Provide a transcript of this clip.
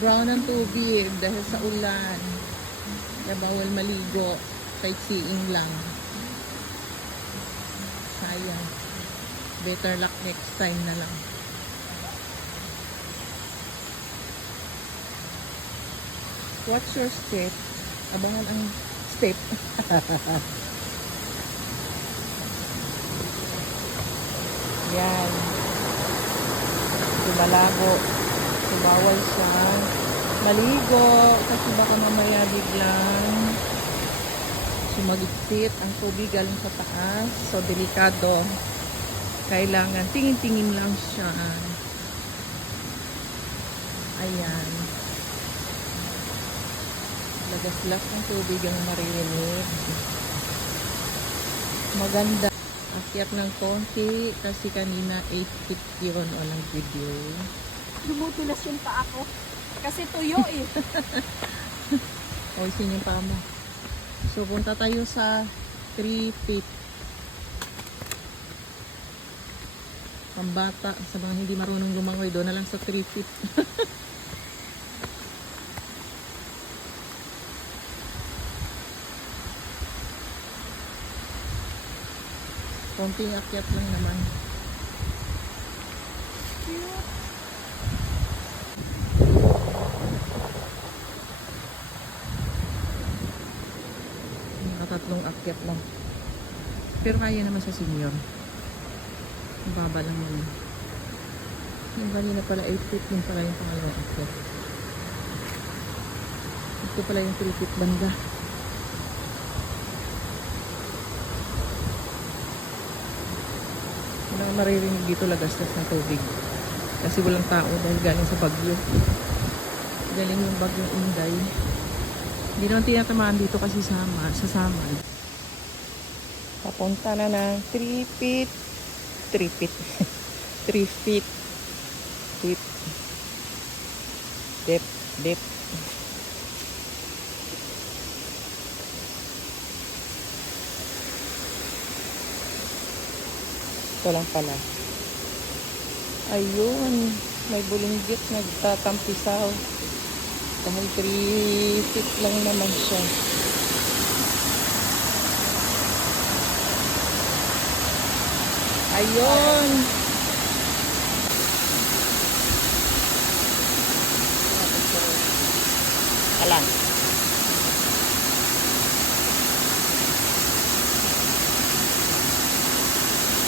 Brown ang tubig dahil sa ulan. Kaya bawal maligo. Sightseeing lang. Sayang. Better luck next time na lang. Watch your step. Abangan ang step. Yan. Lumalago. Bawal siya maligo kasi baka mamaya biglang sumagipsit ang tubig galing sa taas. So, delikado. Kailangan tingin-tingin lang siya. Ayan. Lagas-las ng tubig ang maririnig. Maganda. Akyat ng konti kasi kanina 8 feet yun o ng video. Dumutulas yung pa ako. Kasi tuyo eh. O, isin yung paa mo. So, punta tayo sa 3 feet. Pambata. Sa mga hindi marunong lumangoy, doon na lang sa 3 feet. Konting akyat lang naman. Cute. Tatlong akyat lang. Pero kaya naman sa senior. Ang baba lang yun. Yung kanina pala 8 feet, yung pala yung pangalawang akyat. Ito pala yung 3 feet banda. Wala kang maririnig dito lagastas ng tubig. Kasi walang tao dahil galing sa bagyo. Galing yung bagyong Inday. Hindi naman tinatamaan dito kasi sa samad. Papunta na ng 3 feet. 3 feet. 3 feet. Deep. Deep. Deep. Ito lang pala. Ayun. May bulinggit nagtatampisaw. Dahil 3 feet lang naman siya. Ayun. Alang.